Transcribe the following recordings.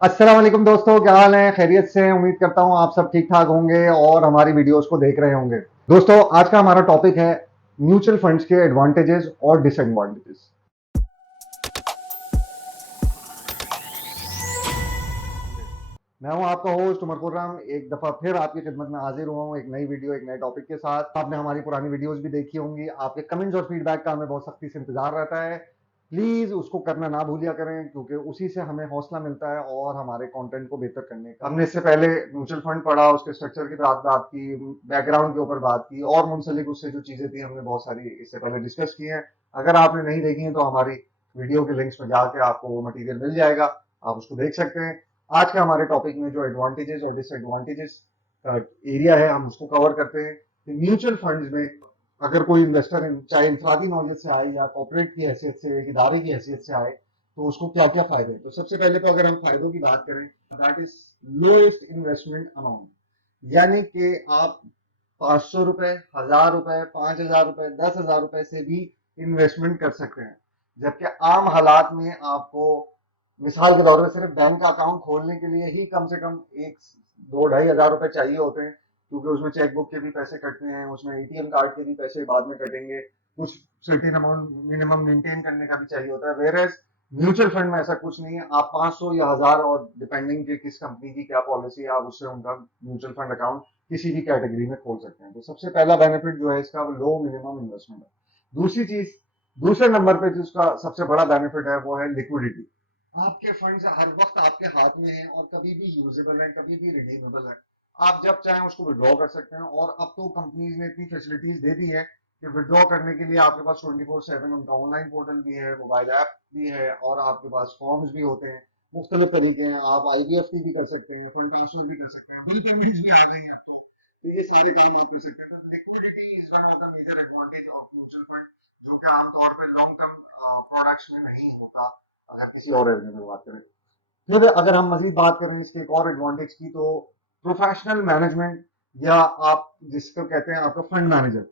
अस्सलाम वालेकुम दोस्तों, क्या हाल है? खैरियत से? उम्मीद करता हूँ आप सब ठीक ठाक होंगे और हमारी वीडियोस को देख रहे होंगे। दोस्तों, आज का हमारा टॉपिक है म्यूचुअल फंड्स के एडवांटेजेस और डिसएडवांटेजेस। मैं हूं आपका होस्ट उमर खुर्रम। एक दफा फिर आपकी खिदमत में हाजिर हुआ हूं एक नई वीडियो, एक नए टॉपिक के साथ। आपने हमारी पुरानी वीडियोस भी देखी होंगी। आपके कमेंट्स और फीडबैक का हमें बहुत सख्ती से इंतजार रहता है। प्लीज उसको करना ना भूलिया करें, क्योंकि उसी से हमें हौसला मिलता है और हमारे कंटेंट को बेहतर करने का। हमने इससे पहले म्यूचुअल फंड पढ़ा, उसके स्ट्रक्चर की बात की, बैकग्राउंड के ऊपर बात की और मुंसलिक उससे जो चीजें थी हमने बहुत सारी इससे पहले डिस्कस की हैं। अगर आपने नहीं देखी है तो हमारी वीडियो के लिंक्स में जाके आपको वो मटेरियल मिल जाएगा, आप उसको देख सकते हैं। आज के हमारे टॉपिक में जो एडवांटेजेस और डिसएडवांटेजेस एरिया है, हम उसको कवर करते हैं कि म्यूचुअल फंड्स में अगर कोई इन्वेस्टर चाहे इंफरादी नॉलेज से आए या कॉर्पोरेट की हैसियत से, एक इदारे की हैसियत से आए, तो उसको क्या क्या फायदे हैं। तो सबसे पहले तो अगर हम फायदों की बात करें, that is lowest investment amount. यानी कि आप 500 रुपए, 1000 रुपए, 5000 रुपए, 10,000 रुपए से भी इन्वेस्टमेंट कर सकते हैं। जबकि आम हालात में आपको मिसाल के तौर पर सिर्फ बैंक का अकाउंट खोलने के लिए ही कम से कम एक दो ढाई हजार रुपए चाहिए होते हैं, क्योंकि उसमें चेकबुक के भी पैसे कटने हैं, उसमें एटीएम कार्ड के भी पैसे बाद में कटेंगे, कुछ सर्टेन अमाउंट मिनिमम मेंटेन करने का भी चाहिए होता है। वेयर म्यूचुअल फंड में ऐसा कुछ नहीं है। आप 500 या 1000, और डिपेंडिंग के किस कंपनी की क्या पॉलिसी है, आप उससे उनका म्यूचुअल फंड अकाउंट किसी भी कैटेगरी में खोल सकते हैं। तो सबसे पहला बेनिफिट जो है इसका, वो लो मिनिमम इन्वेस्टमेंट है। दूसरी चीज, दूसरे नंबर पे जिसका सबसे बड़ा बेनिफिट है वो है लिक्विडिटी। आपके फंड्स हर वक्त आपके हाथ में हैं और कभी भी यूजेबल है, कभी भी रिडीमेबल है। आप जब चाहें उसको विड्रॉ कर सकते हैं। और अब तो कंपनीज ने इतनी फैसिलिटीज दे दी है कि विड्रॉ करने के लिए आपके पास 24/7 उनका ऑनलाइन पोर्टल भी है, मोबाइल ऐप भी है, और आपके पास फॉर्म्स भी होते हैं। मुख्तलिफ तरीके हैं, आप आईबीएफटी भी कर सकते हैं, फंड ट्रांसफर भी कर सकते हैं, बिल पेमेंट्स भी आ गई हैं अब तो ये सारे काम आप कर सकते हैं। तो liquidity is one of the major advantage of mutual fund, जो कि आमतौर पर लॉन्ग टर्म प्रोडक्ट्स में नहीं होता अगर किसी और एरिया में बात करें। फिर अगर हम मजीद बात करें इसके एक और एडवांटेज की, तो प्रोफेशनल मैनेजमेंट, या आप जिसको कहते हैं आपका फंड मैनेजर,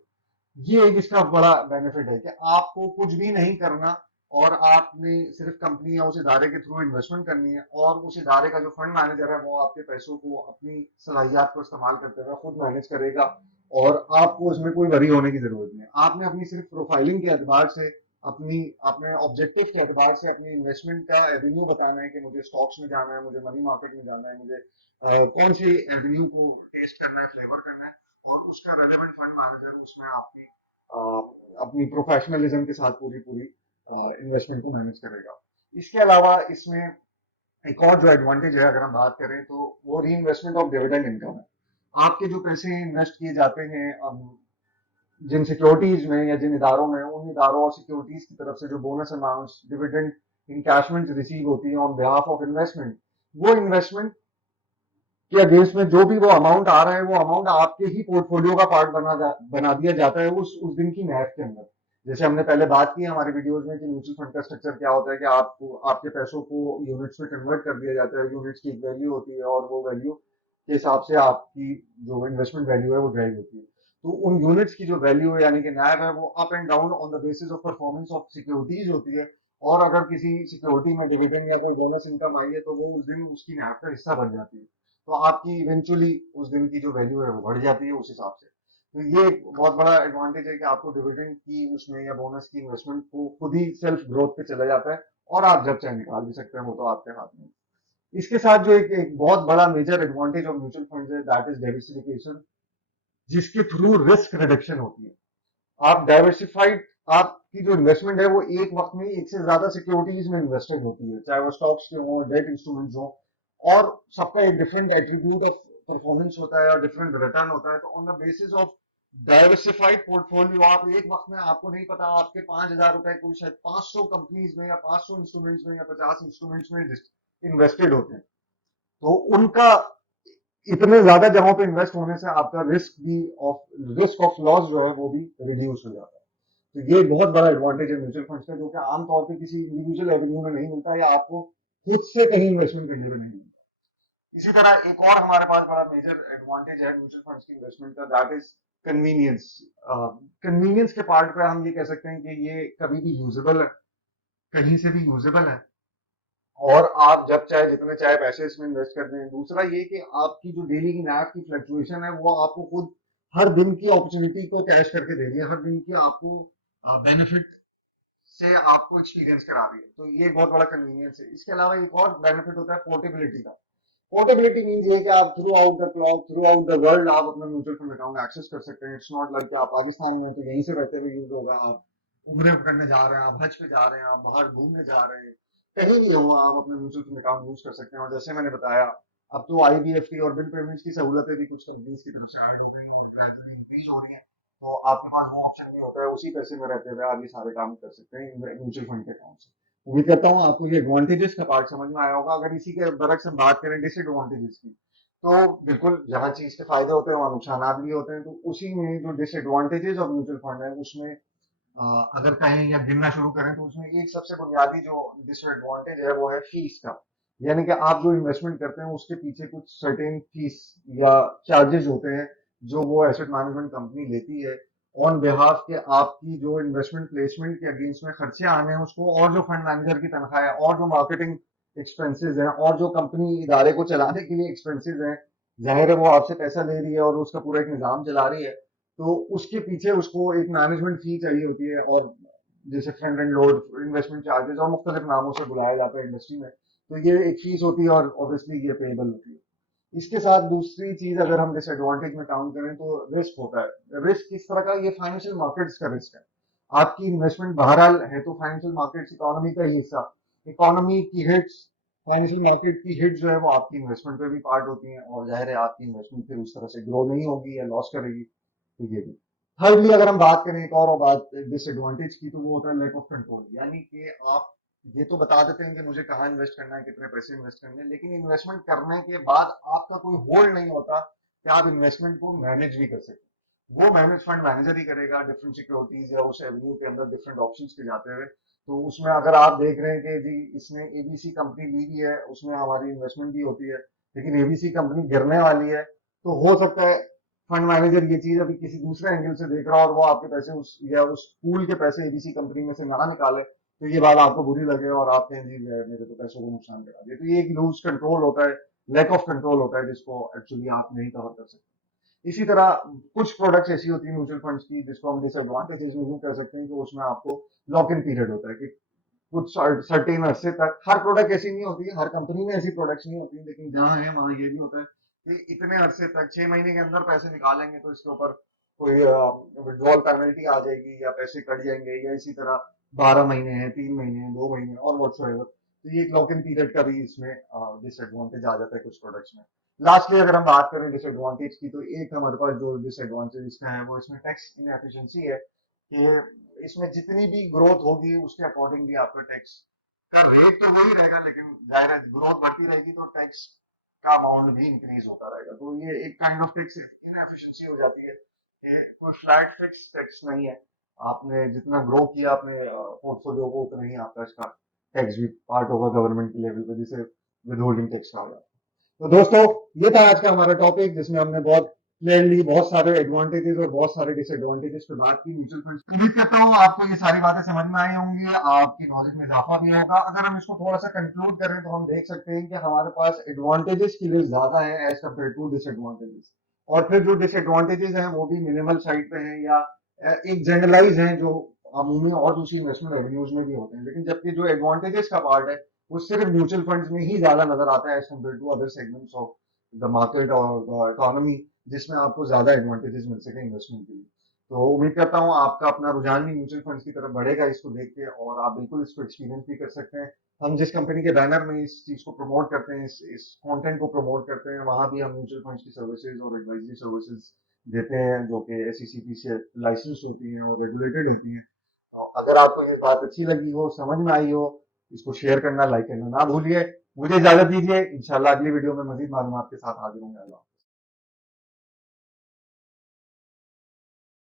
ये एक इसका बड़ा बेनिफिट है कि आपको कुछ भी नहीं करना और आपने सिर्फ कंपनी या उस इदारे के थ्रू इन्वेस्टमेंट करनी है, और उस इदारे का जो फंड मैनेजर है वो आपके पैसों को अपनी सलाहियत को इस्तेमाल करते हुए खुद मैनेज करेगा, और आपको उसमें कोई वरी होने की जरूरत नहीं है। आपने अपनी सिर्फ प्रोफाइलिंग के एतबार से, अपनी अपने ऑब्जेक्टिव के एतबार से अपनी इन्वेस्टमेंट का एवेन्यू बताना है कि मुझे स्टॉक्स में जाना है, मुझे मनी मार्केट में जाना है, मुझे कौन सी एवेन्यू को टेस्ट करना है, फ्लेवर करना है, और उसका रेलेवेंट फंड मैनेजर उसमें आपकी अपनी प्रोफेशनलिज्म के साथ पूरी पूरी इन्वेस्टमेंट को मैनेज करेगा। इसके अलावा इसमें एक और जो एडवांटेज है अगर हम बात करें, तो वो री इन्वेस्टमेंट ऑफ डिविडेंड इनकम है। आपके जो पैसे इन्वेस्ट किए जाते हैं जिन सिक्योरिटीज में या जिन इदारों में, उन इदारों और सिक्योरिटीज की तरफ से जो bonus amount, dividend encashment receive होती है ऑन बिहाफ ऑफ इन्वेस्टमेंट, वो इन्वेस्टमेंट के अगेंस्ट में जो भी वो अमाउंट आ रहा है, वो अमाउंट आपके ही पोर्टफोलियो का पार्ट बना दिया जाता है उस दिन की नैव के अंदर। जैसे हमने पहले बात की हमारे वीडियोस में कि म्यूचुअल फंड का स्ट्रक्चर क्या होता है, कि आपको आपके पैसों को यूनिट्स में कन्वर्ट कर दिया जाता है। यूनिट्स की एक वैल्यू होती है और वो वैल्यू के हिसाब से आपकी जो इन्वेस्टमेंट वैल्यू है वो ड्राइव होती है। तो उन यूनिट्स की जो वैल्यू है यानी कि नैव है, वो up and down on the basis of performance of securities होती है। और अगर किसी सिक्योरिटी में डिविडेंड या कोई बोनस इनकम आई है तो वो उस दिन उसकी नैव का हिस्सा बन जाती है। तो आपकी इवेंचुअली उस दिन की जो वैल्यू है वो बढ़ जाती है उस हिसाब से। तो ये एक बहुत बड़ा एडवांटेज है कि आपको डिविडेंड की उसमें या बोनस की इन्वेस्टमेंट को खुद ही सेल्फ ग्रोथ पे चला जाता है, और आप जब चाहे निकाल भी सकते हैं, वो तो आपके हाथ में है। इसके साथ जो एक बहुत बड़ा major advantage of mutual fund है, दैट इज डाइवर्सिफिकेशन, जिसके थ्रू रिस्क रिडक्शन होती है। आप डाइवर्सिफाइड, आपकी जो इन्वेस्टमेंट है वो एक वक्त में एक से ज्यादा सिक्योरिटीज में इन्वेस्टेड होती है, चाहे वो स्टॉक्स के हों, डेट इंस्ट्रूमेंट्स हों, और सबका एक डिफरेंट एट्रीब्यूट ऑफ परफॉर्मेंस होता है और डिफरेंट रिटर्न होता है। तो on the basis of diversified portfolio, आप एक वक्त में, आपको नहीं पता आपके 5,000 रुपए कोई शायद 500 कंपनीज में या 500 इंस्ट्रूमेंट्स में या 50 इंस्ट्रूमेंट्स में इन्वेस्टेड होते हैं। तो उनका इतने ज्यादा जगहों पे इन्वेस्ट होने से आपका रिस्क ऑफ लॉस जो है वो भी रिड्यूस हो जाता है। तो ये बहुत बड़ा एडवांटेज है म्यूचुअल फंड्स का, जो कि आमतौर पे किसी इंडिविजुअल एवेन्यू में नहीं मिलता, या आपको खुद से कहीं इन्वेस्टमेंट करने में नहीं मिलता। इसी तरह एक और हमारे पास बड़ा मेजर एडवांटेज है म्यूचुअल फंड्स की इन्वेस्टमेंट का, दैट इज कन्वीनियंस। कन्वीनियंस के पार्ट पे हम ये कह सकते हैं कि ये कभी भी यूजेबल है, कहीं से भी यूजेबल है, और आप जब चाहे जितने चाहे पैसे इसमें इन्वेस्ट कर दें। दूसरा ये कि आपकी जो डेली की नैव की फ्लक्चुएशन है वो आपको खुद हर दिन की अपॉर्चुनिटी को कैश करके दे रही है, हर दिन की आपको बेनिफिट से आपको एक्सपीरियंस करा रही है। तो ये एक बहुत बड़ा कन्वीनियंस है। इसके अलावा एक और बेनिफिट होता है पोर्टेबिलिटी का। पोर्टेबिलिटी मीन्स ये कि आप through out the clock, through out the world आप अपना म्यूचुअल फंड अकाउंट एक्सेस कर सकते हैं। इट्स नॉट लाइक कि आप पाकिस्तान में हो तो यहीं से रहते हुए यूज होगा, आप उम्रे करने जा रहे हैं, आप हज पे जा रहे हैं, आप बाहर घूमने जा रहे हैं, कहीं भी हो आप अपना म्यूचुअल फंड अकाउंट यूज कर सकते हैं। और जैसे मैंने बताया, अब तो IBFT और बिल पेमेंट्स की सहूलतें भी कुछ कंपनीज की तरफ से ऐड हो गई हैं और ग्रेजुअली इंक्रीज हो रही हैं। तो आपके पास वो ऑप्शन भी होता है, उसी पैसे में रहते हुए आप ये सारे काम कर सकते हैं म्यूचुअल फंड के अकाउंट से। उम्मीद करता हूँ आपको ये एडवांटेजेस का पार्ट समझ में आया होगा। अगर इसी के बरक्स हम बात करें डिसएडवांटेजेस की, तो बिल्कुल जहाँ चीज के फायदे होते हैं वहाँ नुकसान भी होते हैं। तो उसी में जो डिसएडवांटेजेस ऑफ म्यूचुअल फंड है उसमें अगर कहें या गिनना शुरू करें तो उसमें एक सबसे बुनियादी जो डिसएडवांटेज है वो है फीस का। यानी कि आप जो इन्वेस्टमेंट करते हैं उसके पीछे कुछ सर्टेन फीस या चार्जेस होते हैं जो वो एसेट मैनेजमेंट कंपनी लेती है ऑन बिहाफ के आपकी जो इन्वेस्टमेंट प्लेसमेंट के अगेंस्ट में खर्चे आने हैं उसको, और जो फंड मैनेजर की तनख्वाह है, और जो मार्केटिंग एक्सपेंसेस हैं, और जो कंपनी इदारे को चलाने के लिए एक्सपेंसेस हैं। जाहिर है वो आपसे पैसा ले रही है और उसका पूरा एक निजाम चला रही है, तो उसके पीछे उसको एक मैनेजमेंट फी चाहिए होती है। और जैसे front end load, investment charges और मुख्तलिफ नामों से बुलाया जाता है इंडस्ट्री में, तो ये एक फीस होती है और ऑब्वियसली ये पेएबल होती है। इसके साथ दूसरी चीज अगर हम डिसएडवांटेज में काउंट करें तो रिस्क होता है। रिस्क किस तरह का? ये फाइनेंशियल मार्केट्स का रिस्क है। आपकी इन्वेस्टमेंट बहरहाल है तो फाइनेंशियल मार्केट्स इकोनॉमी का ही हिस्सा। इकोनॉमी की हिट्स, फाइनेंशियल मार्केट की हिट जो है वो आपकी इन्वेस्टमेंट पे भी पार्ट होती हैं, और जाहिर है आपकी इन्वेस्टमेंट फिर उस तरह से ग्रो नहीं होगी या लॉस करेगी, तो ये भी। थर्डली अगर हम बात करें एक और बात डिसएडवांटेज की, तो वो होता है लैक ऑफ कंट्रोल। यानी कि आप ये तो बता देते हैं कि मुझे कहाँ इन्वेस्ट करना है, कितने पैसे इन्वेस्ट करने हैं, लेकिन इन्वेस्टमेंट करने के बाद आपका कोई होल्ड नहीं होता कि आप इन्वेस्टमेंट को मैनेज भी कर सकें। वो मैनेज फंड मैनेजर ही करेगा, डिफरेंट सिक्योरिटीज या उस एवेन्यू के अंदर डिफरेंट ऑप्शंस के जाते हुए। तो उसमें अगर आप देख रहे हैं कि जी इसने ABC कंपनी ली हुई है, उसमें हमारी इन्वेस्टमेंट भी होती है, लेकिन ABC कंपनी गिरने वाली है, तो हो सकता है फंड मैनेजर ये चीज अभी किसी दूसरे एंगल से देख रहा है और वो आपके पैसे उस या उस पूल के पैसे ABC कंपनी में से ना निकाले, तो ये बात आपको बुरी लगे और आप कहें जी मेरे तो पैसों को नुकसान करा दिया। तो ये एक लूज कंट्रोल होता है, लैक ऑफ कंट्रोल होता है, जिसको एक्चुअली आप नहीं कवर कर सकते। इसी तरह कुछ प्रोडक्ट्स ऐसी होती है म्यूचुअल फंड्स की जिसको हम डिसएडवांटेजेस में कह सकते हैं कि उसमें आपको लॉक इन पीरियड होता है कि कुछ सर्टेन अरसे तक। हर प्रोडक्ट ऐसी नहीं होती है, हर कंपनी में ऐसी प्रोडक्ट्स नहीं होती, लेकिन जहां है वहां ये भी होता है कि इतने अरसे तक 6 महीने के अंदर पैसे निकालेंगे तो इसके ऊपर कोई विड्रॉल पेनल्टी आ जाएगी या पैसे कट जाएंगे, या इसी तरह 12 महीने हैं, 3 महीने हैं, 2 महीने और व्हाटसोएवर। तो ये एक लॉक इन पीरियड का भी इसमें डिसएडवांटेज आ जाता है कुछ प्रोडक्ट्स में। लास्टली अगर हम बात करें डिसएडवांटेज की, तो एक हमारे पास जो डिसएडवांटेज इसका है वो इसमें टैक्स इनएफिशिएंसी है कि इसमें जितनी भी ग्रोथ होगी उसके अकॉर्डिंगली आपका टैक्स का रेट तो वही रहेगा, लेकिन जाहिर है ग्रोथ बढ़ती रहेगी तो टैक्स का अमाउंट भी इंक्रीज होता रहेगा। तो ये एक काइंड ऑफ टैक्स इनएफिशिएंसी हो जाती है कि कोई फ्लैट फिक्स टैक्स नहीं है। आपने जितना ग्रो किया अपने पोर्टफोलियो को उतना ही आपका इसका टैक्स भी पार्ट होगा गवर्नमेंट के लेवल पे, जिसे विद होल्डिंग टैक्स कहा जाता है। तो दोस्तों, ये था आज का हमारा टॉपिक जिसमें हमने बहुत क्लियरली बहुत सारे एडवांटेजेस और बहुत सारे डिसएडवांटेजेस पे बात की म्यूचुअल फंड्स। उम्मीद करता हूँ आपको ये सारी बातें समझ में आई होंगी, आपकी नॉलेज में इजाफा भी होगा। अगर हम इसको थोड़ा सा कंक्लूड करें तो हम देख सकते हैं कि हमारे पास एडवांटेजेस की लिस्ट ज्यादा है एज कम्पेयर टू डिसएडवांटेजेस, और फिर जो डिसएडवांटेजेस हैं वो भी मिनिमल साइड पे हैं या एक जनरलाइज हैं जो अमूमी और दूसरी इन्वेस्टमेंट रेवेन्यूज में भी होते हैं। लेकिन जबकि जो एडवांटेजेस का पार्ट है वो सिर्फ म्यूचुअल फंड्स में ही ज्यादा नजर आता है as compare to other segments of the market और इकोनॉमी, जिसमें आपको ज्यादा एडवांटेजेस मिल सके इन्वेस्टमेंट के लिए। तो उम्मीद करता हूँ आपका अपना रुझान भी म्यूचुअल फंड्स की तरफ बढ़ेगा इसको देख के, और आप बिल्कुल इसको एक्सपीरियंस भी कर सकते हैं। हम जिस कंपनी के बैनर में इस चीज को प्रमोट करते हैं, इस कंटेंट को प्रमोट करते हैं, वहां भी हम म्यूचुअल फंड्स की सर्विसेज और एडवाइजरी सर्विसेज देते हैं जो कि SECP से लाइसेंस होती हैं और रेगुलेटेड होती हैं। तो अगर आपको ये बात अच्छी लगी हो, समझ में आई हो, इसको शेयर करना, लाइक करना ना भूलिए। मुझे इजाजत दीजिए, इंशाल्लाह अगली वीडियो में मजीद मालूमात के साथ हाजिर होंगे।